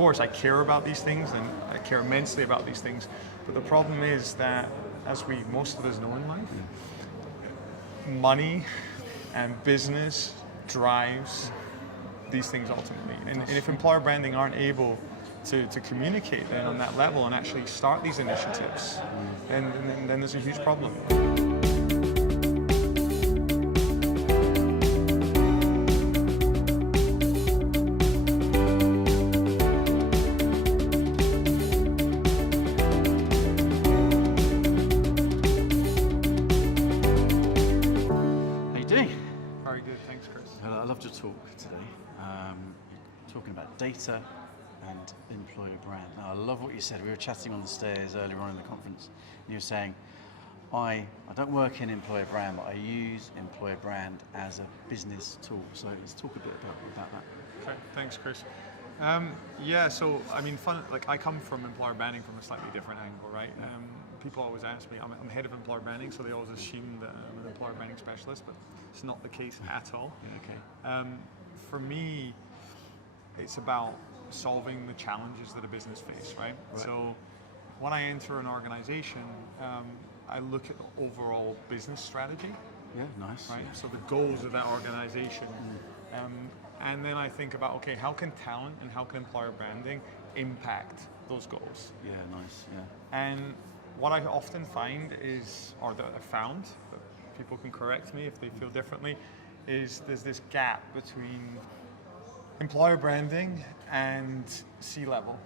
course, I care about these things, and I care immensely about these things. But the problem is that, as most of us know in life, money and business drives these things ultimately. And if employer branding aren't able to communicate then on that level and actually start these initiatives, then there's a huge problem. Very good, thanks, Chris. I loved your talk today. Talking about data and employer brand. Now, I love what you said. We were chatting on the stairs earlier on in the conference, and you were saying, I don't work in employer brand, but I use employer brand as a business tool. So let's talk a bit about that. Okay, thanks, Chris. Yeah, so I mean, I come from employer branding from a slightly different angle, right? People always ask me, I'm head of employer branding, so they always assume that I'm an employer branding specialist, but it's not the case at all. Okay. For me, it's about solving the challenges that a business face, right? So when I enter an organization, I look at the overall business strategy. Yeah, nice. Right? So the goals of that organization. And then I think about, okay, how can talent and how can employer branding impact those goals? Yeah, nice, yeah. And what I often find is, or that I found, but people can correct me if they feel differently, is there's this gap between employer branding and C-level.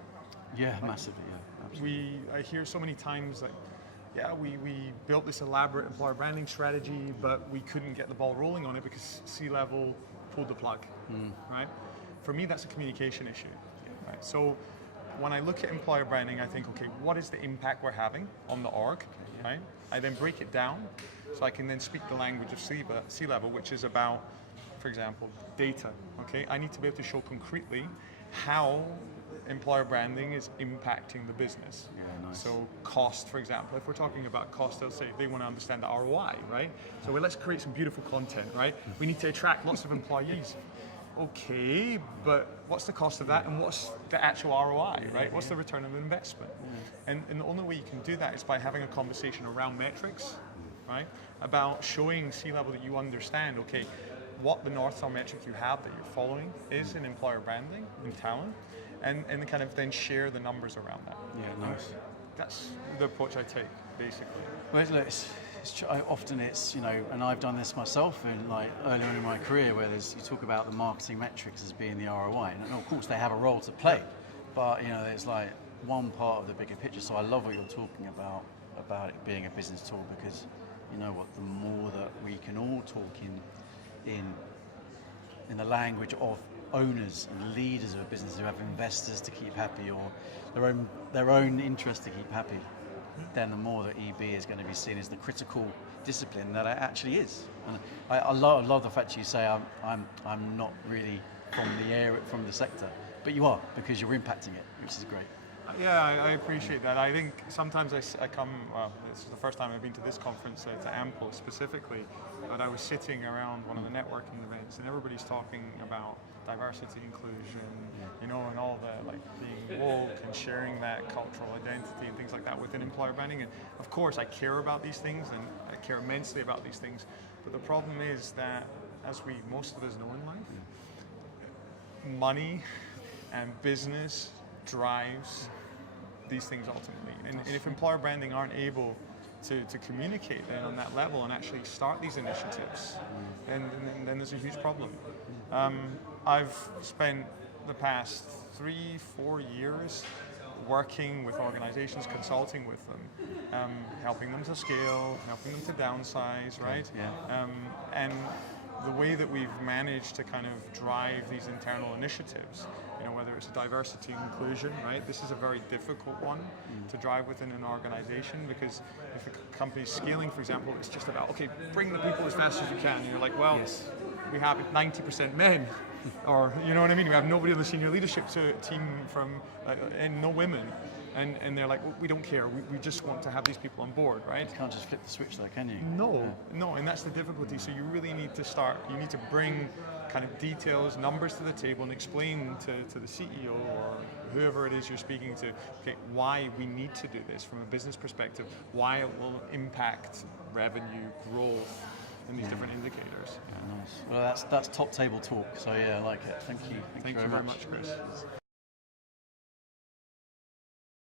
Yeah, massively, yeah, absolutely. I hear so many times that, yeah, we built this elaborate employer branding strategy, but we couldn't get the ball rolling on it because C-level pulled the plug, right? For me, that's a communication issue, right? So when I look at employer branding, I think, okay, what is the impact we're having on the org, right? I then break it down so I can then speak the language of C-level, which is about, for example, data, okay? I need to be able to show concretely how employer branding is impacting the business. Yeah, nice. So cost, for example, if we're talking about cost, they'll say they want to understand the ROI, right? So let's create some beautiful content, right? We need to attract lots of employees. Okay, but what's the cost of that and what's the actual ROI, right? What's the return on investment? And the only way you can do that is by having a conversation around metrics, right? About showing C-level that you understand, okay, what the North Star metric you have that you're following is in employer branding, in talent, and kind of then share the numbers around that. Yeah, nice. That's the approach I take, basically. Well, often it's, and I've done this myself in earlier in my career, where you talk about the marketing metrics as being the ROI, and of course they have a role to play, but there's one part of the bigger picture. So I love what you're talking about it being a business tool, because you know what, the more that we can all talk in the language of owners and leaders of a business who have investors to keep happy, or their own interest to keep happy, then the more that EB is going to be seen as the critical discipline that it actually is. And I love the fact you say I'm not really from the sector, but you are, because you're impacting it, which is great. Yeah, I appreciate that. I think sometimes I come, this is the first time I've been to this conference, to Empple specifically, but I was sitting around one of the networking events and everybody's talking about diversity, inclusion, and all the being woke and sharing that cultural identity and things like that within employer branding. And of course, I care about these things and I care immensely about these things. But the problem is that, as most of us know in life, money and business drives these things ultimately. And if employer branding aren't able to communicate then on that level and actually start these initiatives, then there's a huge problem. I've spent the past 3-4 years working with organizations, consulting with them, helping them to scale, helping them to downsize, right? Yeah. And the way that we've managed to kind of drive these internal initiatives, whether it's diversity and inclusion, right? This is a very difficult one to drive within an organization, because if a company's scaling, for example, it's just about, okay, bring the people as fast as you can. And you're like, well, we have 90% men, or you know what I mean? We have nobody on the senior leadership team and no women. And they're like, well, we don't care. We just want to have these people on board, right? You can't just flip the switch though, can you? No, and that's the difficulty. So you really need to bring kind of details, numbers to the table, and explain to the CEO or whoever it is you're speaking to, okay, why we need to do this from a business perspective, why it will impact revenue, growth, and these different indicators. Nice. Well, that's top table talk. So yeah, I like it. Thank you. Thank you very much, Chris.